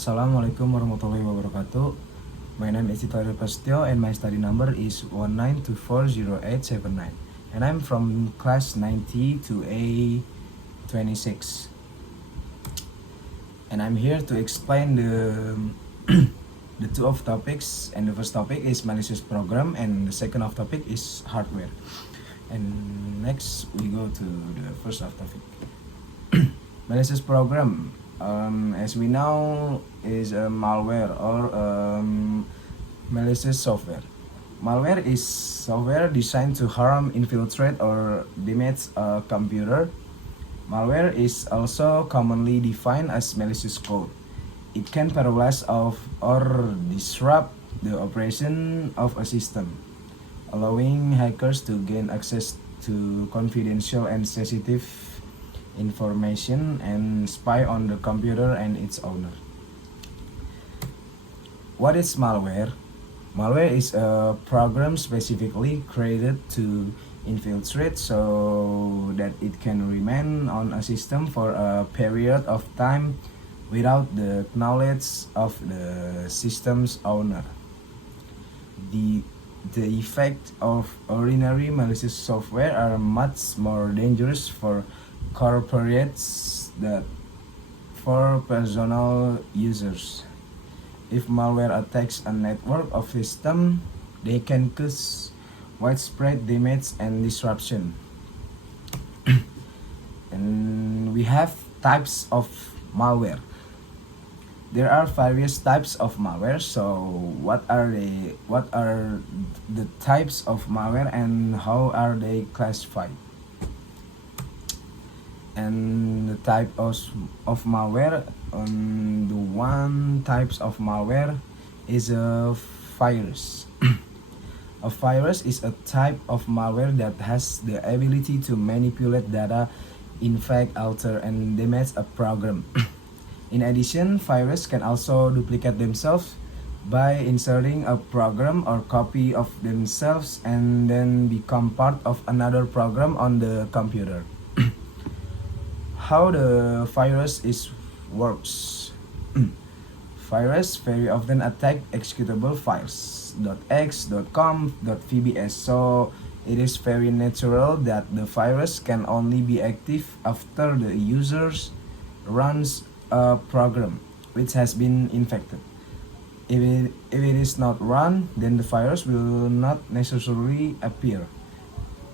Assalamualaikum warahmatullahi wabarakatuh. My name is Tito Pastio and my study number is 1924089. And I'm from class 90 to A26. And I'm here to explain the two of topics. And the first topic is malicious program and the second of topic is hardware. And next we go to the first of topic. Malicious program, as we know, is a malware or malicious software. Malware is software designed to harm, infiltrate, or damage a computer. Malware is also commonly defined as malicious code. It can paralyze or disrupt the operation of a system, allowing hackers to gain access to confidential and sensitive information and spy on the computer and its owner. What is malware? Malware is a program specifically created to infiltrate so that it can remain on a system for a period of time without the knowledge of the system's owner. The effect of ordinary malicious software are much more dangerous for corporates than for personal users. If malware attacks a network of systems, they can cause widespread damage and disruption. And we have types of malware. There are various types of malware. So what are the types of malware and how are they classified? And the type of malware, the one types of malware is a virus. A virus is a type of malware that has the ability to manipulate data, infect, alter, and damage a program. In addition, viruses can also duplicate themselves by inserting a program or copy of themselves and then become part of another program on the computer. How the virus works. Virus very often attack executable files .x, .com, .vbs, so it is very natural that the virus can only be active after the user runs a program which has been infected. If it is not run, then the virus will not necessarily appear.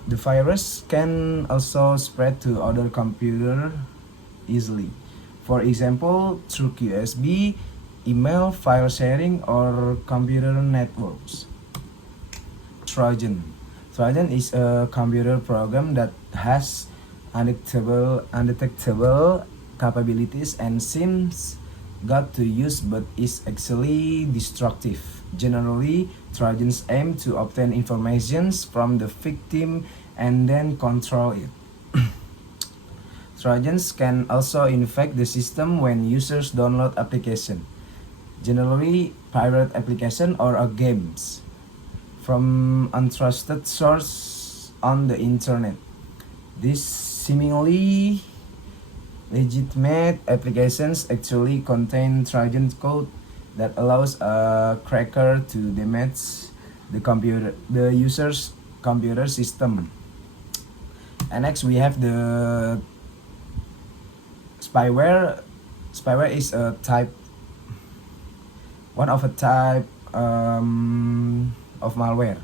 The virus can also spread to other computers easily. For example, through USB, email, file sharing, or computer networks. Trojan. Trojan is a computer program that has undetectable capabilities and seems good to use but is actually destructive. Generally, Trojans aim to obtain information from the victim and then control it. Trojans can also infect the system when users download application, generally pirate application or games, from untrusted source on the internet. These seemingly legitimate applications actually contain Trojan code that allows a cracker to damage the user's computer system. And next we have the spyware. Spyware is one of a type of malware.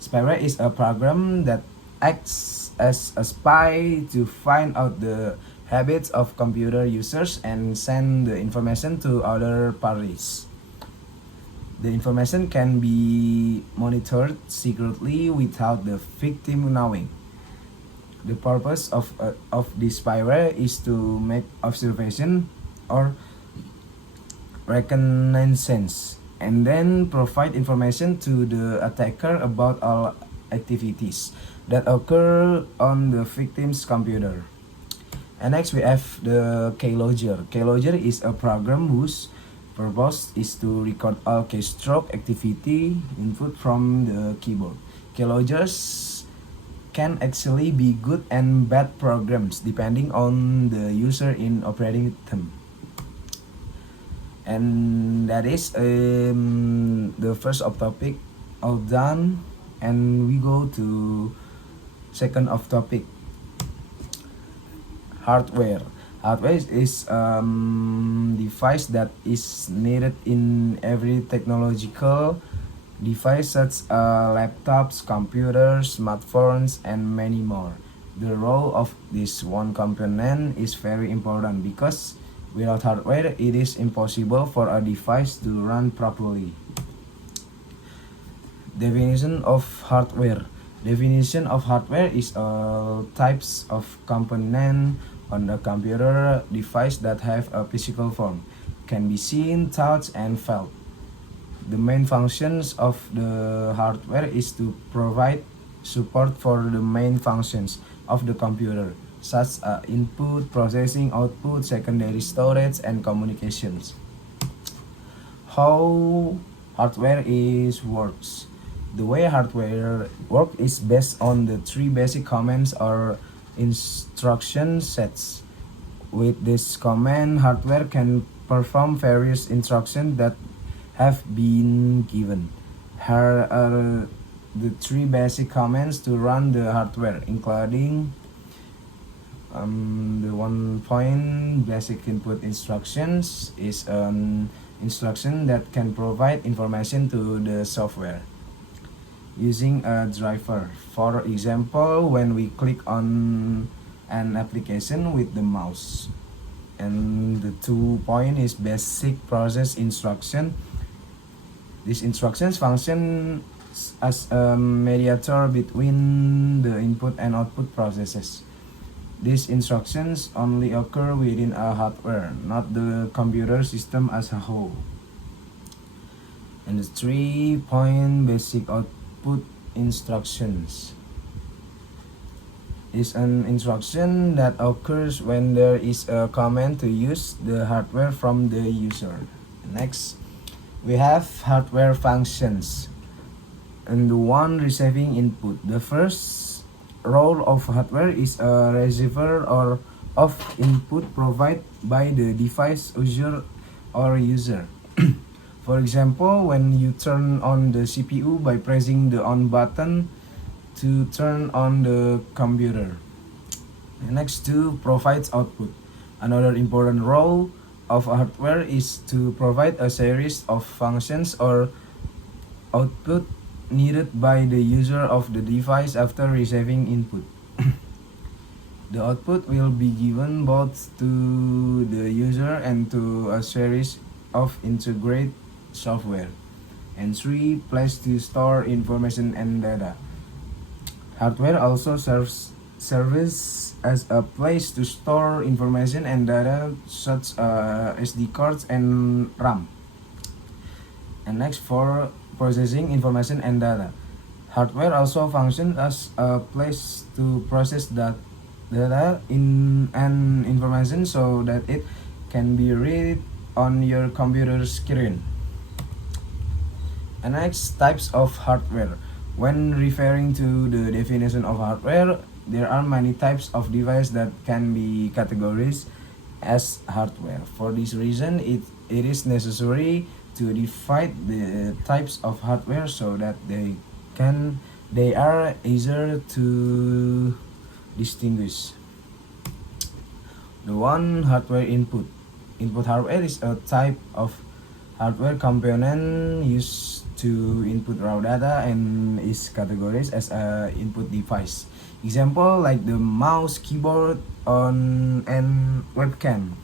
Spyware is a program that acts as a spy to find out the habits of computer users and send the information to other parties. The information can be monitored secretly without the victim knowing. The purpose of this spyware is to make observation or reconnaissance and then provide information to the attacker about all activities that occur on the victim's computer. And next we have the keylogger. Keylogger is a program whose purpose is to record all keystroke activity input from the keyboard. Keyloggers can actually be good and bad programs depending on the user in operating them. And that is the first of topic all done, and we go to second of topic, hardware. Hardware is device that is needed in every technological device such as laptops, computers, smartphones, and many more. The role of this one component is very important because without hardware, it is impossible for a device to run properly. Definition of hardware. Definition of hardware is types of component on the computer device that have a physical form, can be seen, touched, and felt. The main functions of the hardware is to provide support for the main functions of the computer, such as input, processing, output, secondary storage, and communications. How hardware is works. The way hardware works is based on the three basic commands or instruction sets. With this command, hardware can perform various instructions that have been given. Here are the three basic commands to run the hardware, including the 1 point basic input instructions is an instruction that can provide information to the software using a driver. For example, when we click on an application with the mouse. And the 2 point is basic process instruction. These instructions function as a mediator between the input and output processes. These instructions only occur within a hardware, not the computer system as a whole. And the 3 point basic output instructions is an instruction that occurs when there is a command to use the hardware from the user. Next, we have hardware functions and the one receiving input. The first role of hardware is a receiver or of input provided by the device user. For example, when you turn on the CPU by pressing the on button to turn on the computer. And next, to provides output. Another important role of hardware is to provide a series of functions or output needed by the user of the device after receiving input. The output will be given both to the user and to a series of integrated software. And 3, place to store information and data. Hardware also serves as a place to store information and data such as SD cards and RAM. And next, for processing information and data. Hardware also functions as a place to process that data and information so that it can be read on your computer screen. And next, types of hardware. When referring to the definition of hardware, there are many types of device that can be categorized as hardware. For this reason, it is necessary to divide the types of hardware so that they are easier to distinguish. The one, hardware input. Input hardware is a type of hardware component used to input raw data and is categorized as a input device. Example like the mouse, keyboard, and webcam.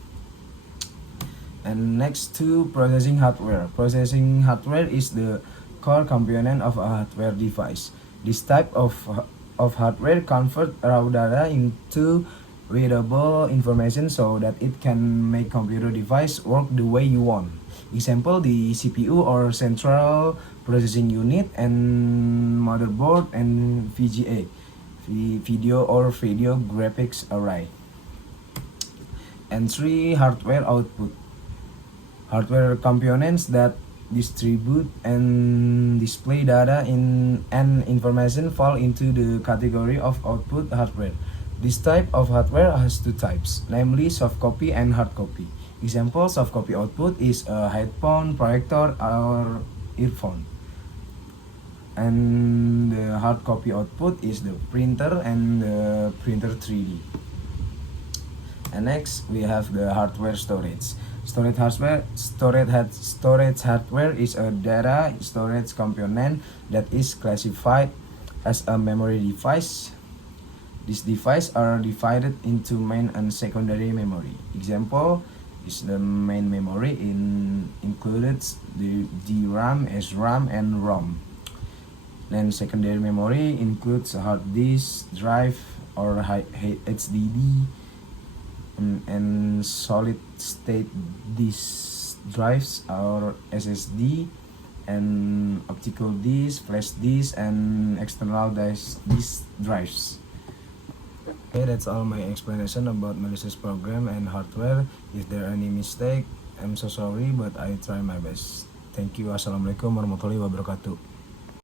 And next, to processing hardware. Processing hardware is the core component of a hardware device. This type of hardware convert raw data into readable information so that it can make computer device work the way you want. Example, the CPU or central processing unit and motherboard and VGA, video graphics array. And 3, hardware output. Hardware components that distribute and display data and information fall into the category of output hardware. This type of hardware has two types, namely soft copy and hard copy. Examples of copy output is a headphone, projector, or earphone. And the hard copy output is the printer and the printer 3D. And next we have the hardware storage. Storage hardware is a data storage component that is classified as a memory device. These devices are divided into main and secondary memory. Example is the main memory includes the DRAM, SRAM, and ROM. Then secondary memory includes a hard disk, drive, or HDD, and solid state disk drives or SSD, and optical disk, flash disk, and external disk drives. Okay, that's all my explanation about malicious program and hardware. If there are any mistake, I'm so sorry, but I try my best. Thank you. Assalamualaikum warahmatullahi wabarakatuh.